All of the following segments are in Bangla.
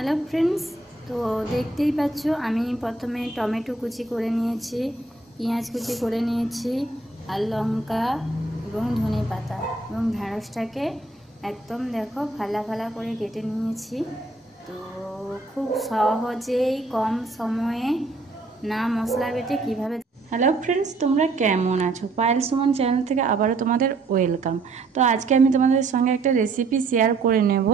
হ্যালো ফ্রেন্ডস, তো দেখতেই পাচ্ছ আমি প্রথমে টমেটো কুচি করে নিয়েছি, পেঁয়াজ কুচি করে নিয়েছি, আর লঙ্কা এবং ধনে পাতা এবং ঢেঁড়সটাকে একদম দেখো ফালা ফালা করে কেটে নিয়েছি। তো খুব সহজেই কম সময়ে না মশলা বেটে কীভাবে। হ্যালো ফ্রেন্ডস, তোমরা কেমন আছো? পায়েল সুমন চ্যানেল থেকে আবারও তোমাদের ওয়েলকাম। তো আজকে আমি তোমাদের সঙ্গে একটা রেসিপি শেয়ার করে নেব।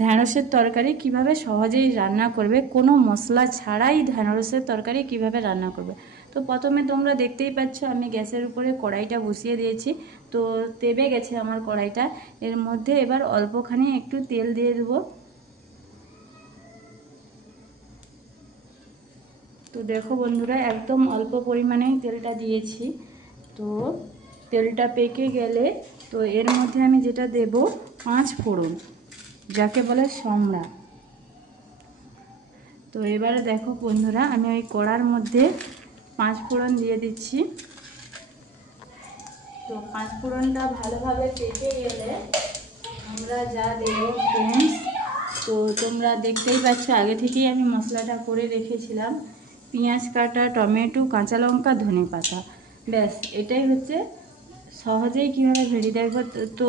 ঢ্যাঁড়সের তরকারি কিভাবে সহজেই রান্না করবে, কোনো মশলা ছাড়াই ঢ্যাঁড়সের তরকারি কিভাবে রান্না করবে। তো প্রথমে তোমরা দেখতেই পাচ্ছ আমি গ্যাসের উপরে কড়াইটা বসিয়ে দিয়েছি। তো তেবে গেছে আমার কড়াইটা। এর মধ্যে এবার অল্পখানি একটু তেল দিয়ে দেবো। তো দেখো বন্ধুরা, একদম অল্প পরিমাণে তেলটা দিয়েছি। তো তেলটা পেকে গেলে তো এর মধ্যে আমি যেটা দেব 5 ফোড়ন, যাকে বলে সম্রা। তো এবারে দেখো বন্ধুরা, আমি ওই কড়ার মধ্যে 5 ফোড়ন দিয়ে দিচ্ছি। তো 5 ফোড়নটা ভালোভাবে পেকে গেলে আমরা যা দেব ফ্রেন্ডস, তো তোমরা দেখতেই পাচ্ছ আগে থেকেই আমি মশলাটা করে রেখেছিলাম। পেঁয়াজ কাটা, টমেটো, কাঁচা লঙ্কা, ধনে পাতা, ব্যাস এটাই হচ্ছে সহজেই কীভাবে ভেজে দেখবো। তো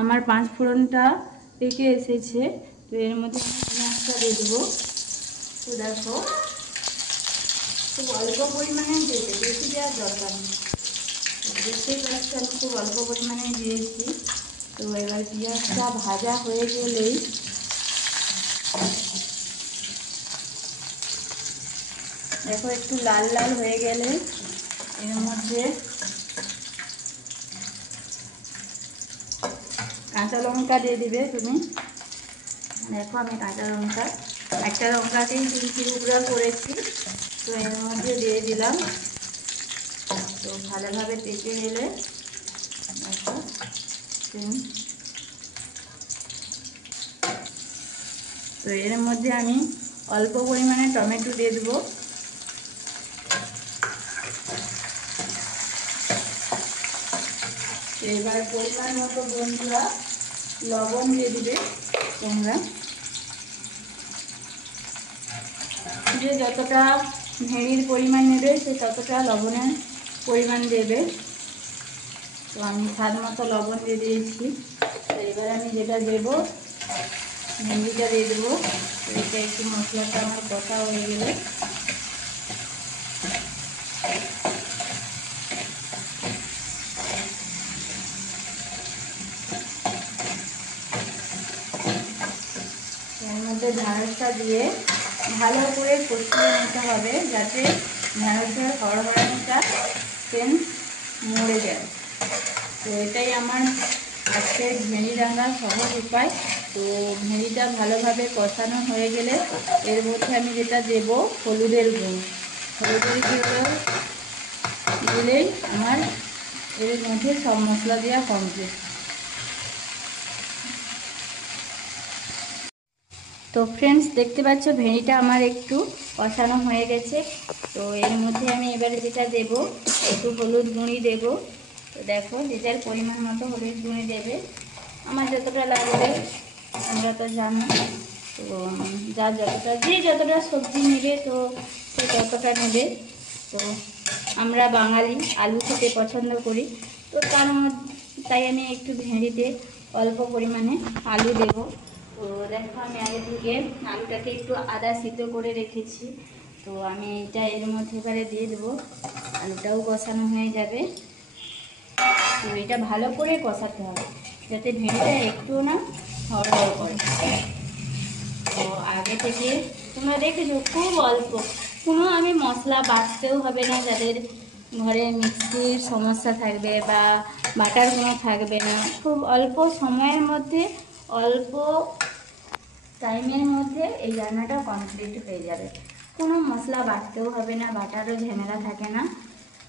আমার 5 ফোড়নটা পেকে এসেছে। তো এর মধ্যে আমি পেঁয়াজটা দিয়ে দেবো। তো দেখো খুব অল্প পরিমাণে দিয়েছে, বেশি দেওয়ার দরকার নেই। দেখতেই পাচ্ছি আমি খুব অল্প পরিমাণে দিয়েছি। তো এবার পেঁয়াজটা ভাজা হয়ে গেলেই দেখো একটু লাল লাল হয়ে গেলে এর মধ্যে কাঁচা লঙ্কা দিয়ে দিবে তুমি। দেখো আমি কাঁচা লঙ্কা, একটা লঙ্কাকেই 3 টুকরা করেছি। তো এর মধ্যে দিয়ে দিলাম। তো ভালোভাবে পেকে গেলে দেখো তো এর মধ্যে আমি অল্প পরিমাণে টমেটো দিয়ে দেবো। এবার পরিমাণ মতো বন্ধুরা লবণ দিয়ে দিবে। তোমরা যে যতটা ভেড়ির পরিমাণ নেবে সে ততটা লবণের পরিমাণ দেবে। তো আমি স্বাদ মতো লবণ দিয়ে দিয়েছি। তো এবার আমি যেটা দেবো ভেন্ডিটা দিয়ে দেবো। তো এটা একটু মশলাটা আমার কষা হয়ে গেলে এর মধ্যে ঢ্যাঁড়সটা দিয়ে ভালো করে কষিয়ে নিতে হবে, যাতে ঢ্যাঁড়সের হড়হড়ানিটা সেন্স মরে যায়। তো এটাই আমার আজকের ভেড়ি রান্নার সহজ উপায়। তো ভেড়িটা ভালোভাবে কষানো হয়ে গেলে এর মধ্যে আমি যেটা দেব হলুদের গুঁড়ো। হলুদের গুঁড়ো দিলেই আমার এর মধ্যে সব মশলা দেওয়া কমপ্লিট। তো ফ্রেন্ডস দেখতে পাচ্ছ ভেড়িটা আমার একটু কষানো হয়ে গেছে। তো এর মধ্যে আমি এবারে যেটা দেব একটু হলুদ গুঁড়ি দেব। তো দেখো যেটার পরিমাণ মতো হলুদ গুঁড়ি দেবে, আমার যতটা লাগবে তোমরা তো জানো। তো যার যতটা যে যতটা সবজি নেবে তো সে ততটা নেবে। তো আমরা বাঙালি আলু খেতে পছন্দ করি, তো তাই আমি একটু ভেড়িতে অল্প পরিমাণে আলু দেব। তো দেখো আমি আগে থেকে আলুটাকে একটু আদা সিদ্ধ করে রেখেছি। তো আমি এটা এর মধ্যে এবারে দিয়ে দেবো। আলুটাও কষানো হয়ে যাবে। তো এটা ভালো করে কষাতে হবে যাতে ভেড়িটা একটু না হড়হড় করে। তো আগে থেকে তোমরা দেখেছো খুব অল্প, কোনো আমি মশলা বাটতেও হবে না, যাদের ঘরে মিক্সির সমস্যা থাকবে বা বাটার কোনো থাকবে না, খুব অল্প সময়ের মধ্যে অল্প টাইমের মধ্যে এই রান্নাটা কমপ্লিট হয়ে যাবে। কোনো মশলা বাটতেও হবে না, বাটারও ঝামেলা থাকে না,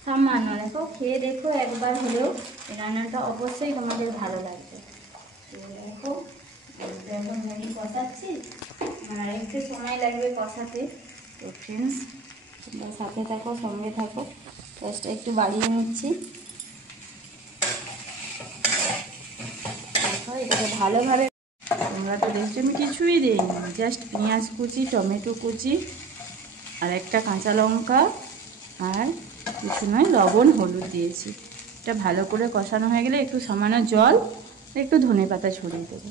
সামান্য। দেখো খেয়ে দেখো একবার হলেও এই রান্নাটা অবশ্যই তোমাদের ভালো লাগবে। তো দেখো এখন ভেড়ি কষাচ্ছি, আর একটু সময় লাগবে কষাতে। তো ফ্রেন্ডস তোমরা সাথে থাকো, সঙ্গে থাকো। গ্যাসটা একটু বাড়িয়ে নিচ্ছি। দেখো এটাকে ভালোভাবে তোমরা তো দেখছো আমি কিছুই দিইনি, জাস্ট পেঁয়াজ কুচি, টমেটো কুচি আর একটা কাঁচা লঙ্কা আর কিছু নয়, লবণ হলুদ দিয়েছি। এটা ভালো করে কষানো হয়ে গেলে একটু সামান্য জল, একটু ধনেপাতা ছড়িয়ে দেবো।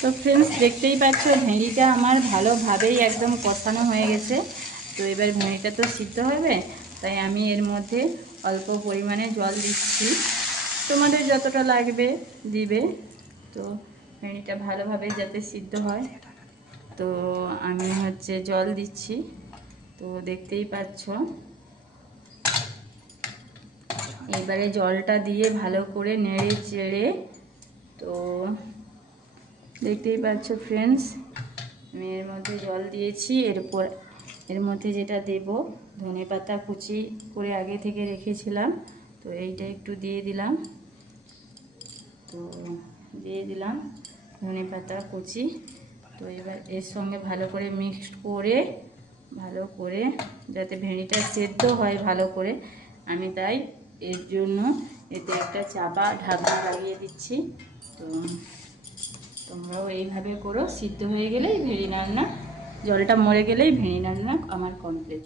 তো ফ্রেন্ডস দেখতেই পাচ্ছ ভেঁড়িটা আমার ভালোভাবেই একদম কষানো হয়ে গেছে। তো এবার ভেঁড়িটা তো সিদ্ধ হবে, তাই আমি এর মধ্যে অল্প পরিমাণে জল দিচ্ছি, তোমাদের যতটা লাগবে দিবে। তো ভেঁড়িটা ভালোভাবে যাতে সিদ্ধ হয়, তো আমি জল দিচ্ছি। তো দেখতেই পাচ্ছ এবারে জলটা দিয়ে ভালো করে নেড়ে চেড়ে, তো দেখতেই পাচ্ছ ফ্রেন্ডস আমি এর মধ্যে জল দিয়েছি। এরপর এর মধ্যে যেটা দেব, ধনেপাতা কুচি করে আগে থেকে রেখেছিলাম, তো এইটা একটু দিয়ে দিলাম। তো দিয়ে দিলাম ধনেপাতা কুচি। তো এবার এর সঙ্গে ভালো করে মিক্সড করে, ভালো করে যাতে ভেঁড়িটা সেদ্ধ হয় ভালো করে, আমি তাই এর জন্য এতে একটা চাপা ঢাকনা লাগিয়ে দিচ্ছি। তো তোমরাও এইভাবে করো, সিদ্ধ হয়ে গেলেই ভেড়ি রান্না, জলটা মরে গেলেই ভেড়ি রান্না আমার কমপ্লিট।